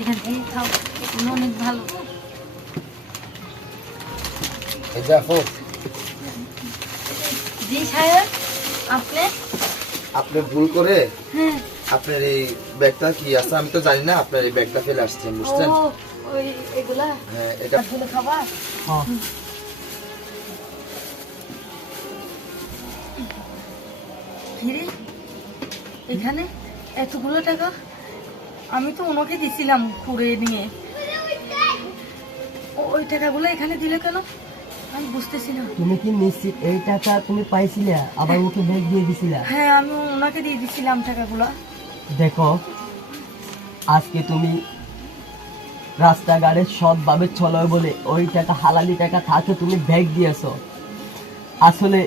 এখান থেকে খাও এগুলো অনেক ভালো দেখো। জি সাহেব আপনি? আপনি ভুল করে হ্যাঁ। আপনার এই ব্যাগটা কি আছে? আমি তো জানি না আপনার এই ব্যাগটা ফেলে আসছেন বুঝছেন? ওই এগুলা? হ্যাঁ এটা খাবার? হ্যাঁ। এখানে? এতগুলো টাকা? আমি তো ওনাকে দিছিলাম করে নিয়ে। ওই টাকাগুলো এখানে দিলে কেন? আমি বুঝতেছি না। তুমি কি নিশ্চিত এই টাকা তুমি পাইছিলে? আবার ওকে ব্যাগ দিয়ে দিছিলা? হ্যাঁ আমি ওনাকে দিয়ে দিছিলাম টাকাগুলো। দেখো আজকে তুমি রাস্তাঘাটে সৎভাবে চলো বলে ওই টাকা হালালি টাকা থাকে তুমি ব্যাগ দিয়েছ। আসলে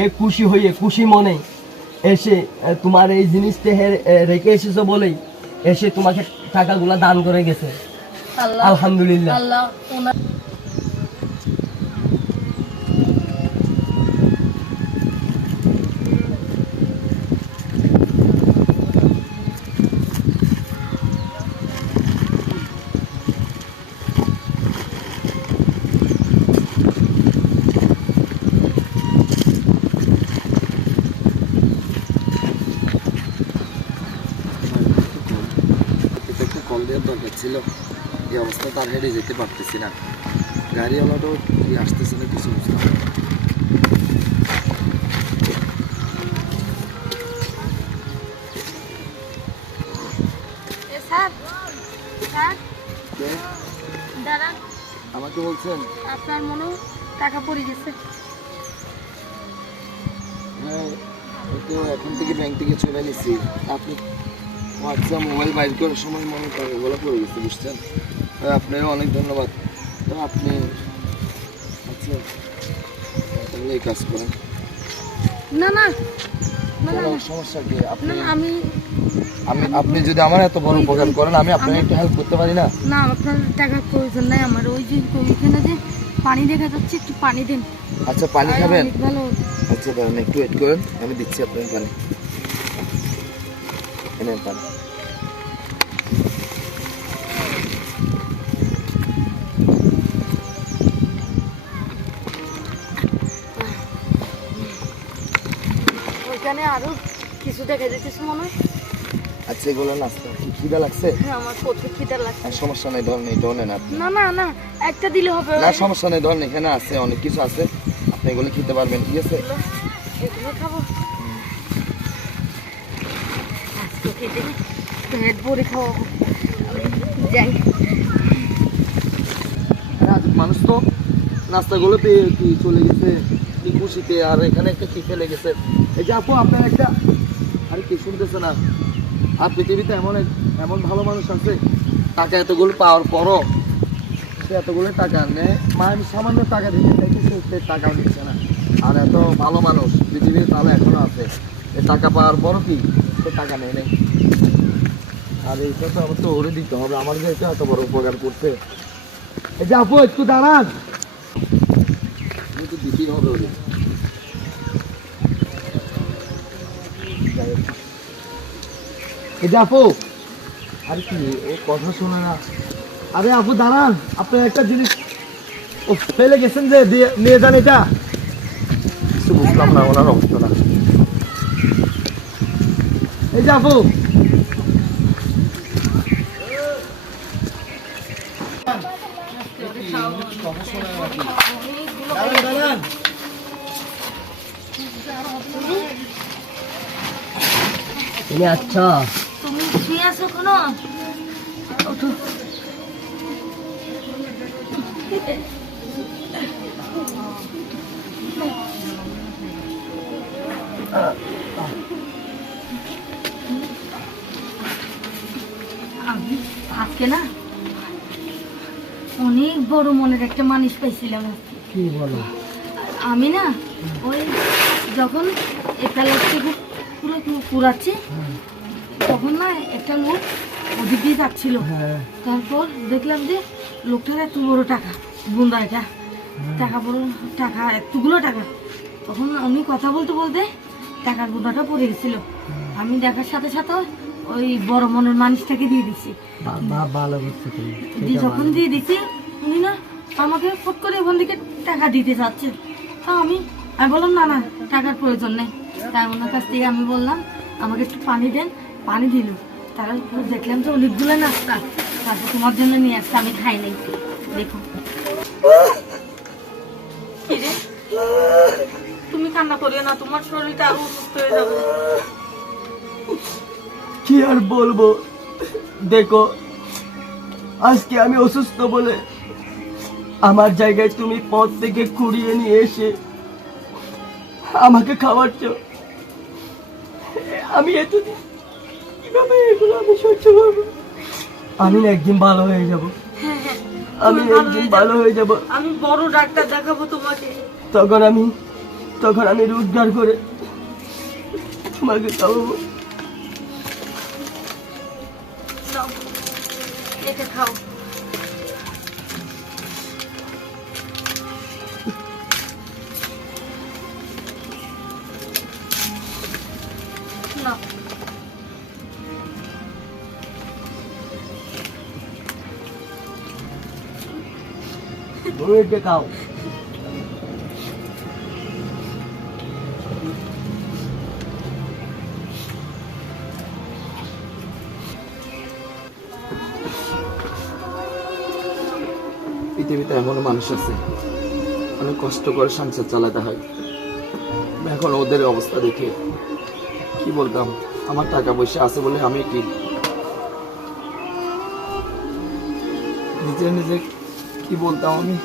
এ খুশি হয়ে খুশি মনে এসে তোমার এই জিনিসটা রেখে এসেছ বলেই এসে তোমাকে টাকাগুলা দান করে গেছে। আলহামদুলিল্লাহ। ছিল এই অবস্থা তার হেঁটে যেতে পারতেছি না। গাড়িওয়ালাটাও কি আসতেছে না কিছু বুঝতে আমাকে বলছেন? আপনার মনে টাকা পড়ে গেছে। হ্যাঁ তো এখন থেকে ব্যাংক থেকে চলে নিছি আপনি হোয়াটসঅ্যাপ মোবাইল বাইর করার সময় মনে টাকাগুলো পড়ে গেছে বুঝছেন? আপনারও অনেক ধন্যবাদ। তো আপনি আচ্ছা তাহলে এই কাজ করেন। না না। না না কোনো সমস্যা কি? আপনি না আমি আমি আপনি যদি আমার এত বড় উপকার করেন আমি আপনাকে একটু হেল্প করতে পারি না? না আপনার টাকার প্রয়োজন নাই আমার। ওই যে ওইখানে যে পানি দেখা যাচ্ছে একটু পানি দিন। আচ্ছা পানি খাবেন? ভালো। আচ্ছা দাঁড়ান একটু ওয়েট করেন। আমি দিচ্ছি আপনাকে পানি। এনে পানি। ওইখানে আরও কিছু দেখা যাচ্ছে মনে হয়। আচ্ছা এগুলো নাস্তা কি খিদা লাগছে। হ্যাঁ আমার প্রচুর খিদা লাগছে। সমস্যা নেই ধরেন আপনি না। না না একটা দিলে হবে। না সমস্যা নেই ধরেন এখানে আছে অনেক কিছু আছে। আপনি এগুলো খেতে পারবেন ঠিক আছে? এগুলো খাব। খেতে মানুষ তো নাস্তাগুলো পেয়ে কি চলে গেছে কি খুশিতে, আর এখানে একটা কি ফেলে গেছে এই যে আপু, আপনার একটা আরে কি শুনতেছে না? আর পৃথিবীতে এমন এমন ভালো মানুষ আছে টাকা এতগুলো পাওয়ার পরও সে এতগুলো টাকা নেয় মানে সামান্য টাকা দিতে চাইছে, সে টাকাও নিচ্ছে না। আর এত ভালো মানুষ পৃথিবীর তাহলে এখনও আছে। টাকা পাওয়ার পরও কি সে টাকা নেয় নেই। আর এইটা তো আমার তো ওরে দিতে হবে আমার যে এটা এত বড় উপকার করতে এই যে আপু একটু দাঁড়ান। একটু দিতেই হবে ওরে। এই যে আপু আরে কি ও কথা শোনে না। আরে আপু দাঁড়ান আপনার একটা জিনিস ও ফেলে গেছেন যে নিয়ে যান এটা। কিছু বুঝলাম না ওনার অবস্থাটা এই যে আপু। দাঁড়ান দাঁড়ান তুমি আচ্ছা। তুমি শুয়ে আছো কোনো ওঠো আমি আজকে না? অনেক বড় মনের একটা মানুষ পাইছিলাম আজকে। কি বলো? আমি না ওই যখন এটা লাগছে পুরো পুরাচ্ছি তখন না একটা লোক ওদিক দিয়ে যাচ্ছিল। হ্যাঁ। তারপর দেখলাম যে লোকটার এত বড় টাকা বুন্দা এটা টাকা বড় টাকা এতগুলো টাকা। তখন আমি কথা বলতে বলতে টাকার বুন্দাটা পড়ে গেছিল। আমি দেখার সাথে সাথে ওই বড় মনের মানুষটাকে দিয়ে দিছি। ভালো দিয়ে যখন দিয়ে দিছি উনি না আমাকে ফট করে ওখান থেকে টাকা দিতে চাচ্ছে। তা আমি আমি বললাম না না টাকার প্রয়োজন নেই। তাই ওনার কাছ থেকে আমি বললাম আমাকে একটু পানি দেন পানি দিল। তারপর দেখলাম যে অনেকগুলো নাস্তা। তারপর তোমার জন্য নিয়ে আসছে আমি খাই নাই। দেখো। তুমি কান্না করিও না তোমার শরীরটা আরও অসুস্থ হয়ে যাবে। কি আর বলব? দেখো আজকে আমি অসুস্থ বলে আমার জায়গায় তুমি পথ থেকে কুড়িয়ে নিয়ে এসে আমাকে খাওয়াচ্ছ। আমি এতদিন কীভাবে এগুলো আমি সহ্য করব? আমি একদিন ভালো হয়ে যাব। হ্যাঁ হ্যাঁ আমি একদিন ভালো হয়ে যাব। আমি বড় ডাক্তার দেখাবো তোমাকে। তখন আমি তখন আমি রোজগার করে তোমাকে খাওয়াবো। এটা খাও। তুমি পৃথিবীতে এমন মানুষ আছে, অনেক কষ্ট করে সংসার চালাতে হয়। এখন ওদের অবস্থা দেখে কি বলতাম, আমার টাকা পয়সা আছে বলে আমি কি? নিজে নিজে কি বলতাম আমি?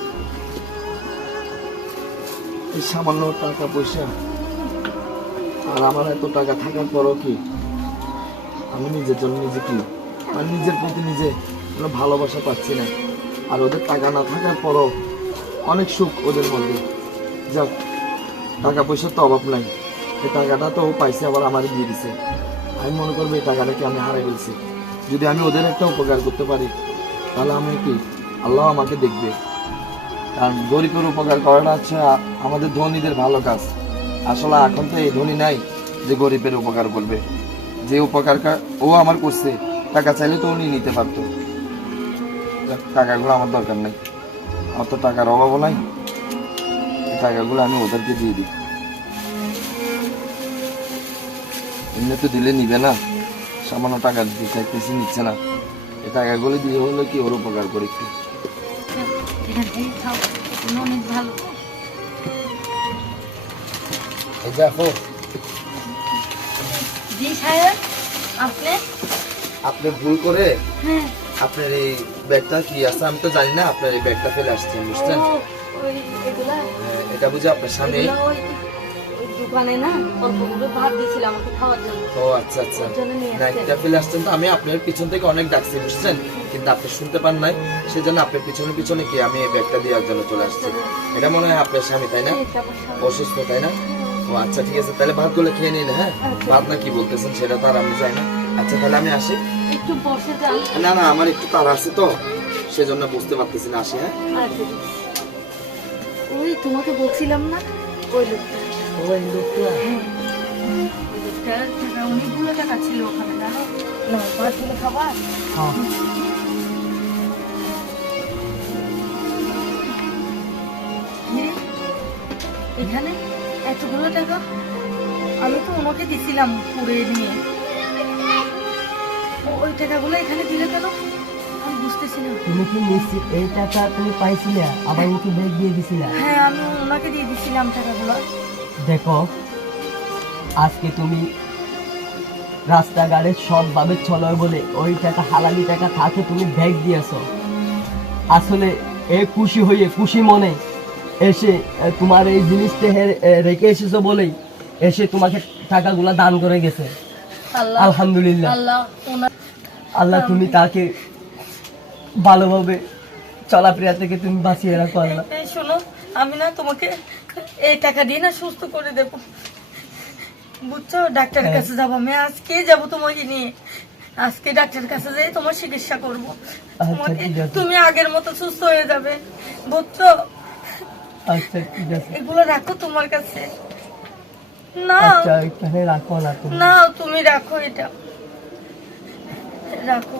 এই সামান্য টাকা পয়সা। আর আমার এত টাকা থাকার পরও কি? আমি নিজের জন্য নিজে কি? মানে নিজের প্রতি নিজে কোনো ভালোবাসা পাচ্ছি না। আর ওদের টাকা না থাকার পরও অনেক সুখ ওদের মধ্যে। যাক টাকা পয়সার তো অভাব নাই। এই টাকাটা তো পাইছে, আবার আমারই দিয়ে দিছে। আমি মনে করব এই টাকাটাকে আমি হারাই ফেলছি। যদি আমি ওদের একটা উপকার করতে পারি, তাহলে আমি কি আল্লাহ আমাকে দেখবে? কারণ গরিবের উপকার করাটা হচ্ছে আমাদের ধনীদের ভালো কাজ। আসলে এখন তো এই ধনী নাই যে গরিবের উপকার করবে। যে উপকার ও আমার করছে, টাকা চাইলে তো উনি নিতে পারতো। টাকাগুলো আমার দরকার নাই। আমার তো টাকার অভাবও নাই। টাকাগুলো আমি ওদেরকে দিয়ে দিই। এমনি তো দিলে নিবে না। সামান্য টাকা দিতে চাইতেছি নিচ্ছে না। এই টাকাগুলো দিয়ে হলে কি ওর উপকার করি একটু দেখো জি সাহেব আপনি? আপনি ভুল করে হ্যাঁ। আপনার এই ব্যাগটা কি আছে? আমি তো জানি না আপনার এই ব্যাগটা ফেলে আসছেন এগুলা? হ্যাঁ, এটা বুঝে আপনার স্বামী? এগুলা ওই ওই দোকানে না অল্প করে ভাত দিয়েছিল আমাকে খাওয়ার জন্য। ও আচ্ছা আচ্ছা। ফেলে আসছেন তো আমি আপনার পিছন থেকে অনেক ডাকছি বুঝছেন? কিন্তু আপনি শুনতে পান নাই সেজন্য আপনার পিছনে পিছনে কি আমি এই ব্যাগটা দেওয়ার জন্য চলে আসছি। এটা মনে হয় আপনার স্বামী তাই না? স্বামী। অসুস্থ তাই না? ও আচ্ছা ঠিক আছে তাহলে ভাতগুলো খেয়ে নিন হ্যাঁ? আচ্ছা। ভাত না কি বলতেছেন সেটা তো আর আমি যাই না। আচ্ছা তাহলে আমি আসি। একটু বসে যান। না না আমার একটু তাড়া আছে তো সেজন্য বুঝতে পারতেছি না আসি হ্যাঁ? আচ্ছা। ওই তোমাকে বলছিলাম না ওই লোকটা। ওই লোকটা? হ্যাঁ। ওই লোকটার টাকা অনেকগুলো টাকা ছিল ওখানে জানো না ভাতগুলো খাবার? হ্যাঁ। এখানে এতগুলো টাকা? আমি তো ওনাকে দিছিলাম পুরে নিয়ে। ওই টাকাগুলো এখানে দিলে কেন? আমি বুঝতেছি না। তুমি কি নিশ্চিত? এই টাকা তুমি পাইছিলে? আবার ওকে ব্যাগ দিয়ে দিছিলে? হ্যাঁ আমি ওনাকে দিয়ে দিছিলাম টাকাগুলো। দেখো আজকে তুমি রাস্তাঘাটে সৎভাবে চলো বলে ওই টাকা হালালি টাকা থাকে তুমি ব্যাগ দিয়েছ। আসলে এ খুশি হয়ে খুশি মনে এসে তোমার এই জিনিসটা রেখে এসেছ বলেই এসে তোমাকে টাকাগুলা দান করে গেছে। আল্লাহ। আলহামদুলিল্লাহ। আল্লাহ তুমি তাকে ভালোভাবে চলাফেরা থেকে তুমি বাঁচিয়ে রাখো আল্লাহ। শোনো আমি না তোমাকে এই টাকা দিয়ে না সুস্থ করে দেব। বুঝছ? ডাক্তারের হ্যাঁ। কাছে যাব। আমি আজকে যাব তোমাকে নিয়ে। আজকে ডাক্তারের কাছে যাই তোমার চিকিৎসা করব। তোমাকে তুমি আগের মতো সুস্থ হয়ে যাবে। বুঝছ? আচ্ছা এগুলো রাখো তোমার কাছে। না। আচ্ছা রাখো না তুমি রাখো এটা। রাখো